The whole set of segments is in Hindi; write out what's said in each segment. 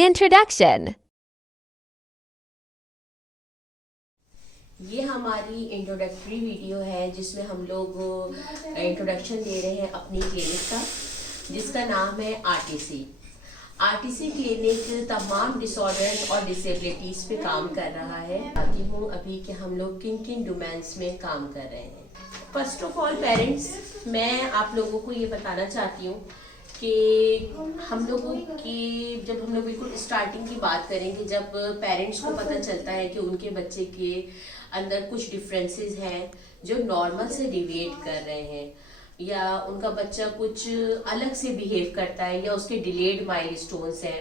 Introduction. ये हमारी इंट्रोडक्टरी वीडियो है जिसमें हम लोग इंट्रोडक्शन दे रहे हैं अपनी क्लिनिक का, जिसका नाम है आरटीसी। आरटीसी क्लिनिक तमाम डिसऑर्डर्स और डिसेबिलिटीज़ पे काम कर रहा है। बताती हूँ अभी कि हम लोग किन किन डोमेन्स में काम कर रहे हैं। फर्स्ट ऑफ ऑल पेरेंट्स, मैं आप लोगों को ये बताना चाहती हूँ कि हम लोगों की जब हम लोग बिल्कुल स्टार्टिंग की बात करेंगे, जब पेरेंट्स को पता चलता है कि उनके बच्चे के अंदर कुछ डिफरेंसेस हैं जो नॉर्मल से डिविएट कर रहे हैं, या उनका बच्चा कुछ अलग से बिहेव करता है, या उसके डिलेड माइलस्टोन्स हैं,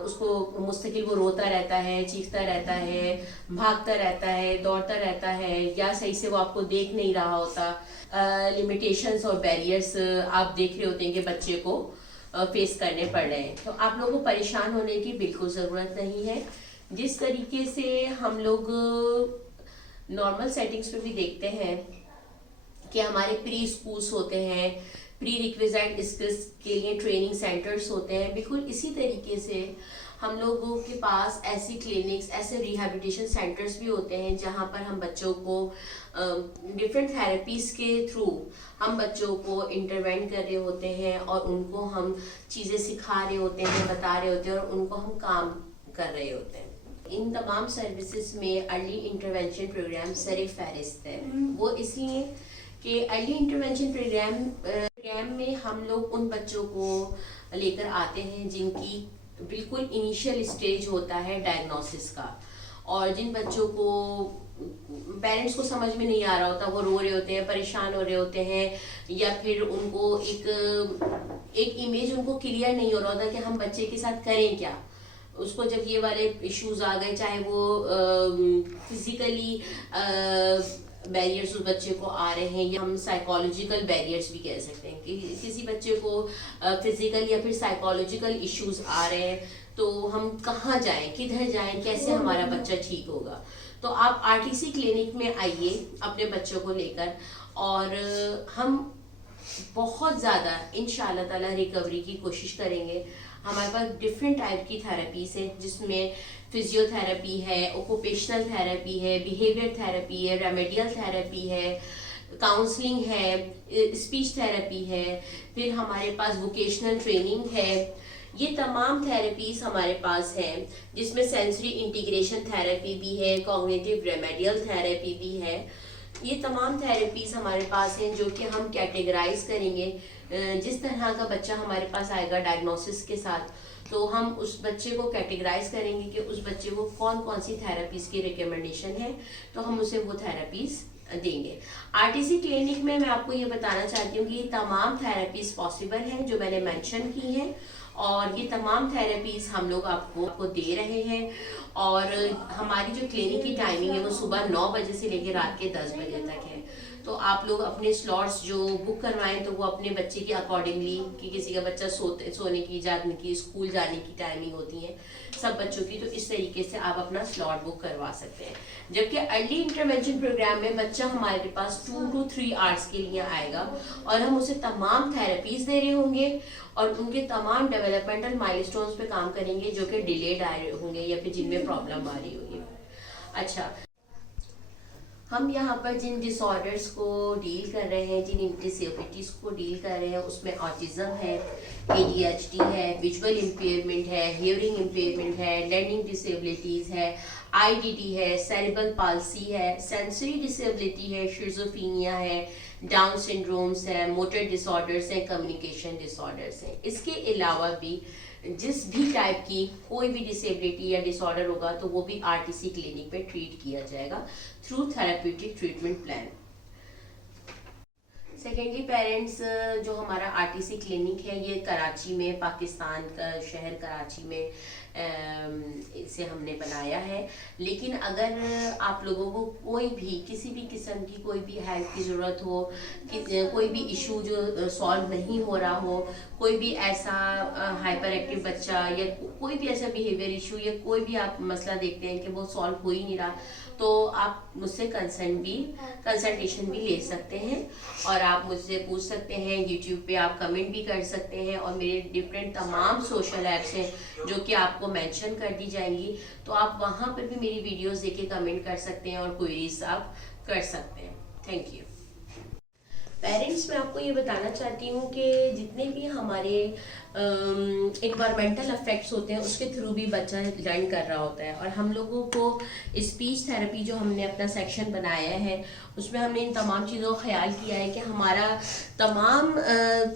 उसको मुस्तकिल वो रोता रहता है, चीखता रहता है, भागता रहता है, दौड़ता रहता है, या सही से वो आपको देख नहीं रहा होता, लिमिटेशंस और बैरियर्स आप देख रहे होते हैं कि बच्चे को फेस करने पड़ रहे हैं, तो आप लोगों को परेशान होने की बिल्कुल ज़रूरत नहीं है। जिस तरीके से हम लोग नॉर्मल सेटिंग्स पे भी देखते हैं कि हमारे प्री स्कूल्स होते हैं, प्री रिक्विजिट स्किल्स के लिए ट्रेनिंग सेंटर्स होते हैं, बिल्कुल इसी तरीके से हम लोगों के पास ऐसी क्लिनिक्स, ऐसे रिहैबिलिटेशन सेंटर्स भी होते हैं जहां पर हम बच्चों को डिफरेंट थेरेपीज के थ्रू हम बच्चों को इंटरवेंट कर रहे होते हैं और उनको हम चीज़ें सिखा रहे होते हैं, बता रहे होते हैं और उनको हम काम कर रहे होते हैं। इन तमाम सर्विसेज में अर्ली इंटरवेंशन प्रोग्राम सर फहरिस्त है। वो इसलिए कि अर्ली इंटरवेंशन प्रोग्राम में हम लोग उन बच्चों को लेकर आते हैं जिनकी बिल्कुल इनिशियल स्टेज होता है डायग्नोसिस का, और जिन बच्चों को पेरेंट्स को समझ में नहीं आ रहा होता, वो रो रहे होते हैं, परेशान हो रहे होते हैं, या फिर उनको एक इमेज उनको क्लियर नहीं हो रहा होता कि हम बच्चे के साथ करें क्या। उसको जब ये वाले इश्यूज आ गए, चाहे वो फिजिकली बैरियर्स उस बच्चे को आ रहे हैं, या हम साइकोलॉजिकल बैरियर्स भी कह सकते हैं कि किसी बच्चे को फिजिकल या फिर साइकोलॉजिकल इश्यूज आ रहे हैं, तो हम कहाँ जाएं, किधर जाएं, कैसे हमारा बच्चा ठीक होगा। तो आप आरटीसी क्लिनिक में आइए अपने बच्चों को लेकर, और हम बहुत ज़्यादा इंशाल्लाह ताला रिकवरी की कोशिश करेंगे। हमारे पास डिफरेंट टाइप की थेरेपीज है, जिसमें फिजियोथेरेपी है, ऑक्यूपेशनल थेरेपी है, बिहेवियर थेरेपी है, रेमेडियल थेरेपी है, काउंसलिंग है, स्पीच थेरेपी है, फिर हमारे पास वोकेशनल ट्रेनिंग है। ये तमाम थेरेपीज हमारे पास हैं, जिसमें सेंसरी इंटीग्रेशन थेरेपी भी है, कॉग्निटिव रेमेडियल थेरेपी भी है। ये तमाम थेरेपीज हमारे पास हैं जो कि हम कैटेगराइज करेंगे। जिस तरह का बच्चा हमारे पास आएगा डायग्नोसिस के साथ, तो हम उस बच्चे को कैटेगराइज करेंगे कि उस बच्चे को कौन कौन सी थेरेपीज की रिकमेंडेशन है, तो हम उसे वो थेरेपीज देंगे। आरटीसी क्लिनिक में मैं आपको ये बताना चाहती हूँ कि ये तमाम थेरेपीज पॉसिबल हैं जो मैंने मेंशन की हैं, और ये तमाम थेरेपीज हम लोग आपको दे रहे हैं। और हमारी जो क्लिनिक की टाइमिंग है वो सुबह 9 बजे से लेकर रात के 10 बजे तक है। तो आप लोग अपने स्लॉट्स जो बुक करवाएं तो वो अपने बच्चे के अकॉर्डिंगली, कि किसी का बच्चा सोने की, जागने की, स्कूल जाने की टाइमिंग होती है सब बच्चों की, तो इस तरीके से आप अपना स्लॉट बुक करवा सकते हैं। जबकि अर्ली इंटरवेंशन प्रोग्राम में बच्चा हमारे पास 2 to 3 आवर्स के लिए आएगा, और हम उसे तमाम थेरेपीज दे रहे होंगे और उनके तमाम डेवलपमेंटल माइलस्टोन्स पे काम करेंगे जो कि डिलेड आ रहे होंगे या फिर जिनमें प्रॉब्लम आ रही होगी। अच्छा, हम यहाँ पर जिन डिसऑर्डर्स को डील कर रहे हैं, जिन डिसेबिलिटीज़ को डील कर रहे हैं, उसमें ऑटिज्म है, ADHD है, विजुअल इम्पेयरमेंट है, हियरिंग इम्पेयरमेंट है, लर्निंग डिसेबिलिटीज़ है, IDD है, सेरेब्रल पाल्सी है, सेंसरी डिसेबिलिटी है, शिज़ोफ्रेनिया है, डाउन सिंड्रोम्स है, मोटर डिसऑर्डर्स हैं, कम्युनिकेशन डिसऑर्डर्स हैं। इसके अलावा भी जिस भी टाइप की कोई भी डिसेबिलिटी या डिसऑर्डर होगा तो वो भी आरटीसी क्लिनिक में ट्रीट किया जाएगा through therapeutic treatment plan. Secondly parents, जो हमारा आरटीसी क्लिनिक है ये कराची में, पाकिस्तान का शहर कराची में इसे हमने बनाया है। लेकिन अगर आप लोगों को कोई भी किसी भी किस्म की कोई भी हेल्प की ज़रूरत हो, कोई भी इशू जो सॉल्व नहीं हो रहा हो, कोई भी ऐसा हाइपर एक्टिव बच्चा या कोई भी ऐसा बिहेवियर इशू या कोई भी आप मसला देखते हैं कि वो सॉल्व हो ही नहीं रहा, तो आप मुझसे कंसल्टेशन भी ले सकते हैं और आप मुझसे पूछ सकते हैं। यूट्यूब पे आप कमेंट भी कर सकते हैं और मेरे डिफरेंट तमाम सोशल ऐप्स हैं जो कि आपको मेंशन कर दी जाएंगी, तो आप वहाँ पर भी मेरी वीडियोस देके कमेंट कर सकते हैं और क्वेरीज आप कर सकते हैं। Thank you. पेरेंट्स, मैं आपको ये बताना चाहती हूँ कि जितने भी हमारे इन्वायरमेंटल इफेक्ट्स होते हैं उसके थ्रू भी बच्चा लर्न कर रहा होता है, और हम लोगों को स्पीच थेरेपी जो हमने अपना सेक्शन बनाया है उसमें हमने इन तमाम चीज़ों का ख्याल किया है कि हमारा तमाम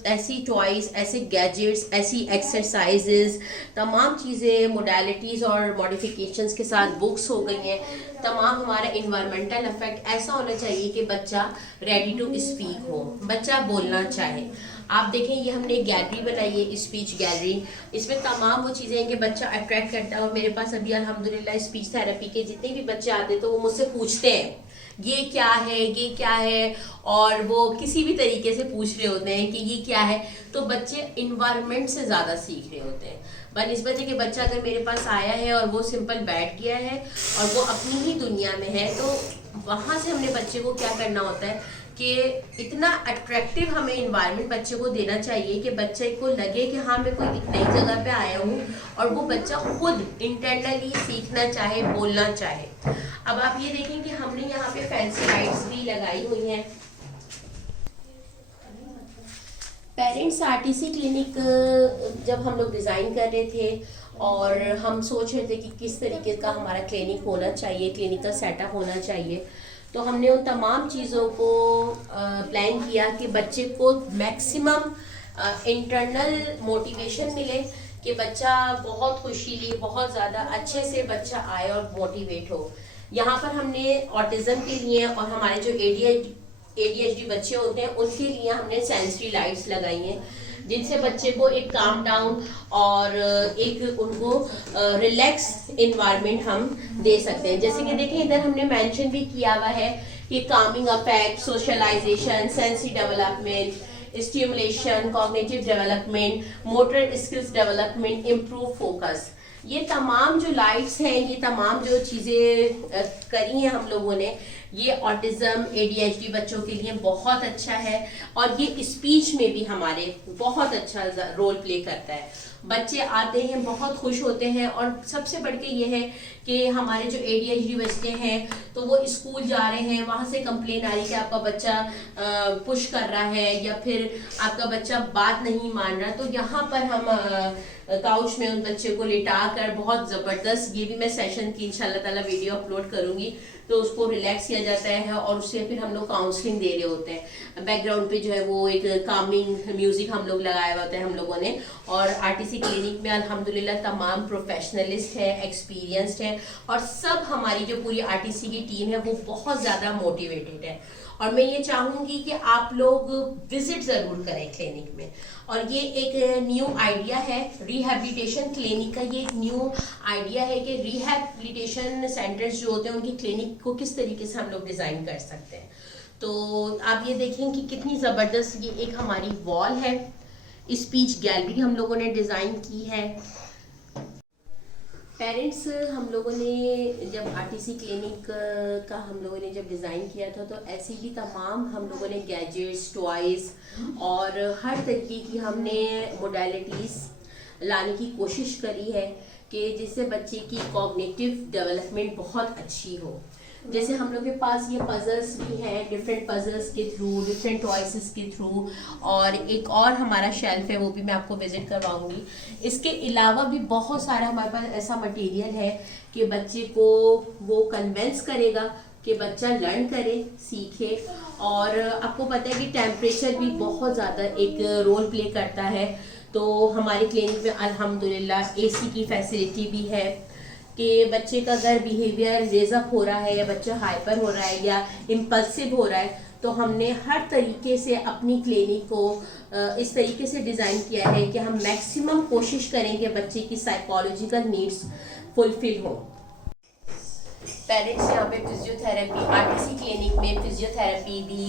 ऐसी टॉयज़, ऐसे गैजेट्स, ऐसी एक्सरसाइजेज, तमाम चीज़ें मोडालिटीज़ और मॉडिफिकेशंस के साथ बुक्स हो गई हैं। तमाम हमारा इन्वायरमेंटल इफेक्ट ऐसा होना चाहिए कि बच्चा रेडी टू स्पीक हो, बच्चा बोलना चाहे। आप देखें, ये हमने एक गैलरी बनाई है, स्पीच गैलरी। इसमें तमाम वो चीज़ें हैं कि बच्चा अट्रैक्ट करता है। और मेरे पास अभी अल्हम्दुलिल्लाह स्पीच थेरेपी के जितने भी बच्चे आते हैं तो वो मुझसे पूछते हैं ये क्या है, ये क्या है, और वो किसी भी तरीके से पूछ रहे होते हैं कि ये क्या है। तो बच्चे इन्वायरमेंट से ज़्यादा सीख रहे होते हैं बनिस्बत है कि बच्चा अगर मेरे पास आया है और वो सिंपल बैठ गया है और वो अपनी ही दुनिया में है, तो वहाँ से हमने बच्चे को क्या करना होता है कि इतना अट्रैक्टिव हमें इन्वायरमेंट बच्चे को देना चाहिए कि बच्चे को लगे कि हाँ मैं कोई नई जगह पे आया हूँ, और वो बच्चा खुद इंटरनली सीखना चाहे, बोलना चाहे। अब आप ये देखें कि हमने यहाँ पे फैंसी लाइट्स भी लगाई हुई हैं। पेरेंट्स, आरटीसी क्लिनिक जब हम लोग डिज़ाइन कर रहे थे और हम सोच रहे थे कि किस तरीके का हमारा क्लिनिक होना चाहिए, क्लिनिकल सेटअप होना चाहिए, तो हमने उन तमाम चीज़ों को प्लान किया कि बच्चे को मैक्सिमम इंटरनल मोटिवेशन मिले, कि बच्चा बहुत खुशीली, बहुत ज़्यादा अच्छे से बच्चा आए और मोटिवेट हो। यहाँ पर हमने ऑटिज़म के लिए और हमारे जो ADHD बच्चे होते हैं उनके लिए हमने सेंसरी लाइट्स लगाई हैं, जिनसे बच्चे को एक काम डाउन और एक उनको रिलैक्स इन्वायरमेंट हम दे सकते हैं। जैसे कि देखिए, इधर हमने मेंशन भी किया हुआ है कि calming effect, socialisation, sensory development, stimulation, cognitive development, motor skills development, improve focus. ये तमाम जो लाइट्स हैं, ये तमाम जो चीज़ें करी हैं हम लोगों ने, ये ऑटिज्म, ADHD बच्चों के लिए बहुत अच्छा है और ये स्पीच में भी हमारे बहुत अच्छा रोल प्ले करता है। बच्चे आते हैं, बहुत खुश होते हैं, और सबसे बढ़ के ये है कि हमारे जो ADHD बच्चे हैं तो वो स्कूल जा रहे हैं, वहाँ से कंप्लेन आ रही है कि आपका बच्चा पुश कर रहा है या फिर आपका बच्चा बात नहीं मान रहा, तो यहाँ पर हम काउच में उन बच्चे को लिटा कर बहुत ज़बरदस्त, ये भी मैं सेशन की इंशाल्लाह ताला वीडियो अपलोड करूँगी, तो उसको रिलैक्स किया जाता है और उससे फिर हम लोग काउंसलिंग दे रहे होते हैं। बैकग्राउंड पे जो है वो एक कामिंग म्यूजिक हम लोग लगाया होता है हम लोगों ने। और आरटीसी क्लिनिक में अल्हम्दुलिल्लाह तमाम प्रोफेशनलिस्ट हैं, एक्सपीरियंस्ड हैं, और सब हमारी जो पूरी आरटीसी की टीम है वो बहुत ज़्यादा मोटिवेटेड है। और मैं ये चाहूँगी कि आप लोग विजिट ज़रूर करें क्लिनिक में। और ये एक न्यू आइडिया है रिहैबिलिटेशन क्लिनिक का, ये एक न्यू आइडिया है कि रिहैबिलिटेशन सेंटर्स जो होते हैं उनकी क्लिनिक को किस तरीके से हम लोग डिज़ाइन कर सकते हैं। तो आप ये देखें कि कितनी ज़बरदस्त ये एक हमारी वॉल है, स्पीच गैलरी हम लोगों ने डिज़ाइन की है। पेरेंट्स, हम लोगों ने जब आरटीसी क्लिनिक का हम लोगों ने जब डिज़ाइन किया था तो ऐसी ही तमाम हम लोगों ने गैजेट्स, टॉयज़ और हर तरीके की हमने मोडालिटीज़ लाने की कोशिश करी है कि जिससे बच्चे की कॉग्निटिव डेवलपमेंट बहुत अच्छी हो। जैसे हम लोग के पास ये पजल्स भी हैं, डिफरेंट पजल्स के थ्रू, डिफरेंट टॉयसेस के थ्रू, और एक और हमारा शेल्फ है वो भी मैं आपको विजिट करवाऊंगी। इसके अलावा भी बहुत सारा हमारे पास ऐसा मटेरियल है कि बच्चे को वो कन्वेंस करेगा कि बच्चा लर्न करे, सीखे। और आपको पता है कि टेम्परेचर भी बहुत ज़्यादा एक रोल प्ले करता है, तो हमारे क्लिनिक में अल्हम्दुलिल्लाह AC की फैसिलिटी भी है कि बच्चे का अगर बिहेवियर रेज़अप हो रहा है या बच्चा हाइपर हो रहा है या इम्पल्सिव हो रहा है, तो हमने हर तरीके से अपनी क्लिनिक को इस तरीके से डिज़ाइन किया है कि हम मैक्सिमम कोशिश करें कि बच्चे की साइकोलॉजिकल नीड्स फुलफिल हो। पेरेंट्स यहाँ पे फिजियोथेरेपी, आरटीसी क्लिनिक में फिजियोथेरेपी भी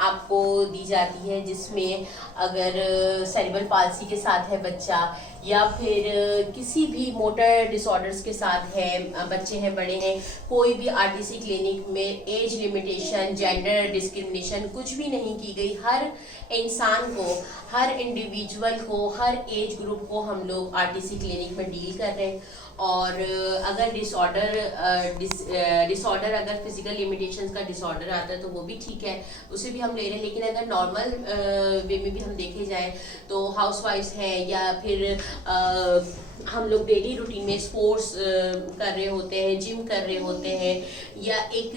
आपको दी जाती है, जिसमें अगर सेरिब्रल पाल्सी के साथ है बच्चा या फिर किसी भी मोटर डिसऑर्डर्स के साथ है बच्चे हैं, बड़े हैं, कोई भी आरटीसी क्लिनिक में एज लिमिटेशन, जेंडर डिस्क्रिमिनेशन कुछ भी नहीं की गई। हर इंसान को, हर इंडिविजुअल को, हर एज ग्रुप को हम लोग आरटीसी क्लिनिक में डील कर रहे हैं। और अगर डिसऑर्डर अगर फिजिकल लिमिटेशंस का डिसऑर्डर आता है तो वो भी ठीक है, उसे भी हम ले रहे हैं। लेकिन अगर नॉर्मल वे में भी हम देखे जाए तो हाउसवाइफ्स हैं या फिर हम लोग डेली रूटीन में स्पोर्ट्स कर रहे होते हैं, जिम कर रहे होते हैं, या एक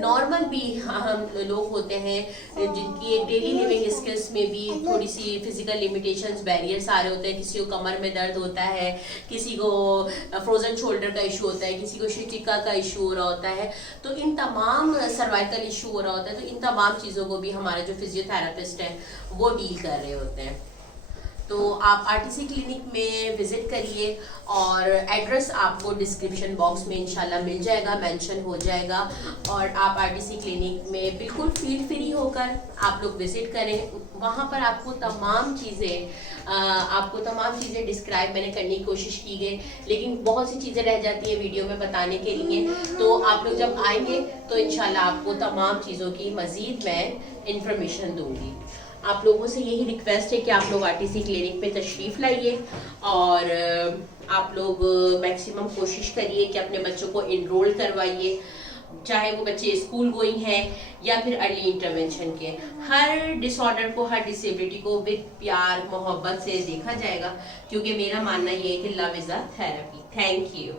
नॉर्मल भी हम लोग होते हैं जिनकी एक डेली लिविंग स्किल्स में भी थोड़ी सी फिजिकल लिमिटेशंस, बैरियर्स आ रहे होते हैं। किसी को कमर में दर्द होता है, किसी को फ्रोजन शोल्डर का इशू होता है, किसी को शिटिका का इशू हो रहा होता है, तो इन तमाम सर्वाइकल इशू हो रहा होता है, तो इन तमाम चीज़ों को भी हमारे जो फिजियोथेरेपिस्ट हैं वो डील कर रहे होते हैं। तो आप आरटीसी क्लिनिक में विजिट करिए और एड्रेस आपको डिस्क्रिप्शन बॉक्स में इंशाल्लाह मिल जाएगा, मेंशन हो जाएगा। और आप आरटीसी क्लिनिक में बिल्कुल फील फ्री होकर आप लोग विजिट करें। वहाँ पर आपको तमाम चीज़ें डिस्क्राइब मैंने करने की कोशिश की गई, लेकिन बहुत सी चीज़ें रह जाती है वीडियो में बताने के लिए। तो आप लोग जब आएंगे तो इंशाल्लाह आपको तमाम चीज़ों की मज़ीद मैं इंफॉर्मेशन दूंगी। आप लोगों से यही रिक्वेस्ट है कि आप लोग आरटीसी क्लिनिक पे तशरीफ़ लाइए और आप लोग मैक्सिमम कोशिश करिए कि अपने बच्चों को इनरोल करवाइए, चाहे वो बच्चे स्कूल गोइंग हैं या फिर अर्ली इंटरवेंशन के। हर डिसऑर्डर को, हर डिसेबिलिटी को विद प्यार मोहब्बत से देखा जाएगा, क्योंकि मेरा मानना ये है कि love is a therapy. Thank you.